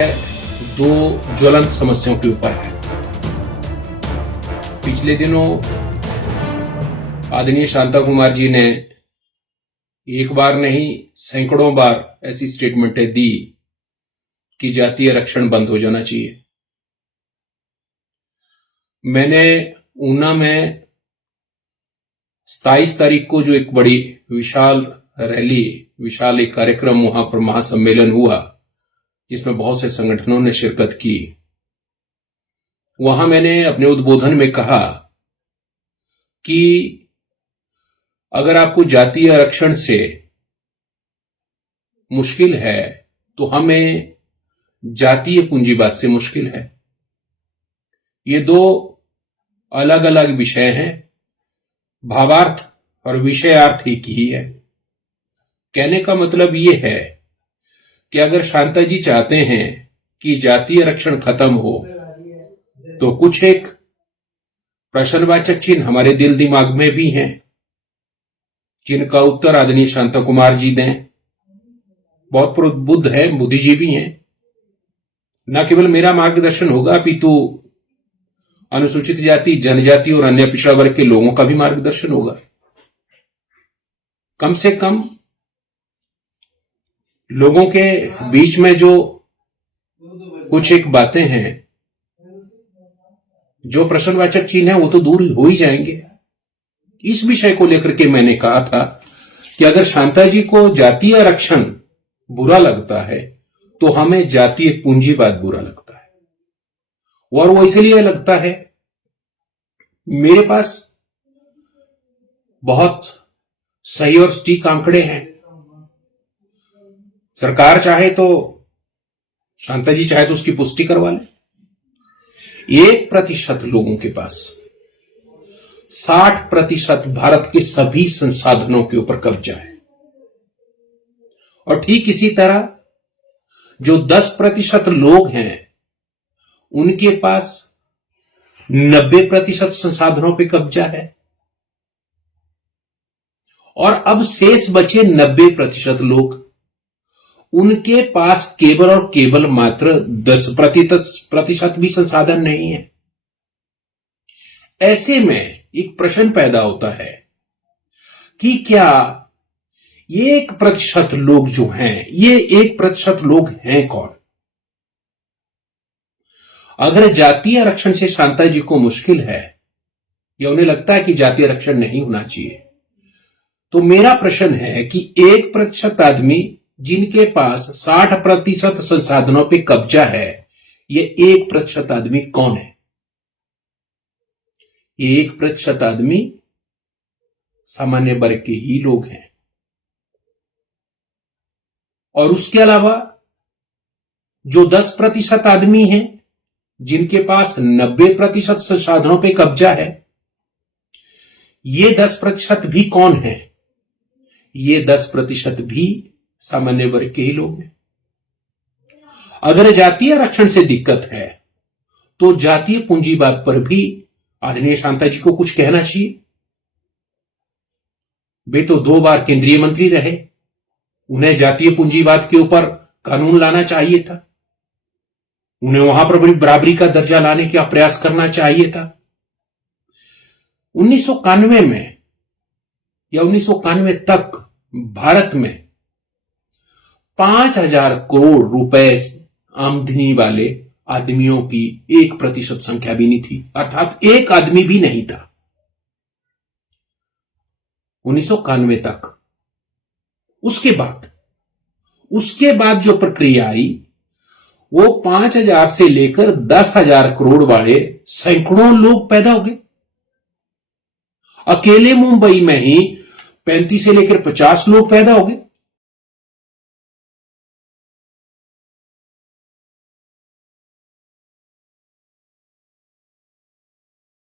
दो ज्वलंत समस्याओं के ऊपर है। पिछले दिनों आदरणीय शांता कुमार जी ने एक बार नहीं सैकड़ों बार ऐसी स्टेटमेंटें दी कि जातीय आरक्षण बंद हो जाना चाहिए। मैंने ऊना में 27 तारीख को जो एक बड़ी विशाल रैली, विशाल एक कार्यक्रम वहां पर महासम्मेलन हुआ जिसमें बहुत से संगठनों ने शिरकत की, वहां मैंने अपने उद्बोधन में कहा कि अगर आपको जातीय आरक्षण से मुश्किल है तो हमें जातीय पूंजीवाद से मुश्किल है। ये दो अलग अलग विषय हैं, भावार्थ और विषयार्थ एक ही है। कहने का मतलब ये है कि अगर शांता जी चाहते हैं कि जातीय आरक्षण खत्म हो तो कुछ एक प्रश्नवाचक चिन्ह हमारे दिल दिमाग में भी हैं जिनका उत्तर आदरणीय शांता कुमार जी दें। बहुत प्रबुद्ध है, बुद्धिजीवी हैं। न केवल मेरा मार्गदर्शन होगा अपितु अनुसूचित जाति, जनजाति और अन्य पिछड़ा वर्ग के लोगों का भी मार्गदर्शन होगा। कम से कम लोगों के बीच में जो कुछ एक बातें हैं, जो प्रश्नवाचक चिन्ह है, वो तो दूर हो ही जाएंगे। इस विषय को लेकर के मैंने कहा था कि अगर शांता जी को जातीय आरक्षण बुरा लगता है तो हमें जातीय पूंजीवाद बुरा लगता है। और वो इसलिए लगता है, मेरे पास बहुत सही और सटीक आंकड़े हैं। सरकार चाहे तो, शांता जी चाहे तो उसकी पुष्टि करवा ले। 1% लोगों के पास 60% भारत के सभी संसाधनों के ऊपर कब्जा है। और ठीक इसी तरह जो 10% लोग हैं उनके पास 90% संसाधनों पे कब्जा है। और अब शेष बचे 90% लोग, उनके पास केवल और केवल मात्र 10% भी संसाधन नहीं है। ऐसे में एक प्रश्न पैदा होता है कि क्या ये 1% लोग जो हैं, ये 1% लोग हैं कौन? अगर जातीय आरक्षण से शांता जी को मुश्किल है या उन्हें लगता है कि जातीय आरक्षण नहीं होना चाहिए, तो मेरा प्रश्न है कि 1% आदमी जिनके पास 60% संसाधनों पे कब्जा है, ये 1% आदमी कौन है? ये 1% आदमी सामान्य वर्ग के ही लोग हैं। और उसके अलावा जो 10% आदमी हैं जिनके पास 90% संसाधनों पे कब्जा है, ये 10% भी कौन है? ये 10% भी सामान्य वर्ग के ही लोग हैं। अगर जातीय आरक्षण से दिक्कत है तो जातीय पूंजीवाद पर भी आदरणीय शांता जी को कुछ कहना चाहिए। वे तो 2 बार केंद्रीय मंत्री रहे, उन्हें जातीय पूंजीवाद के ऊपर कानून लाना चाहिए था। उन्हें वहां पर बड़ी बराबरी का दर्जा लाने का प्रयास करना चाहिए था। 1991 में या 1991 तक भारत में 5,000 करोड़ रुपए आमदनी वाले आदमियों की 1% संख्या भी नहीं थी, अर्थात एक आदमी भी नहीं था 1991 तक। उसके बाद जो प्रक्रिया आई वो 5,000 से लेकर 10,000 करोड़ वाले सैकड़ों लोग पैदा हो गए। अकेले मुंबई में ही 35 से लेकर 50 लोग पैदा हो गए।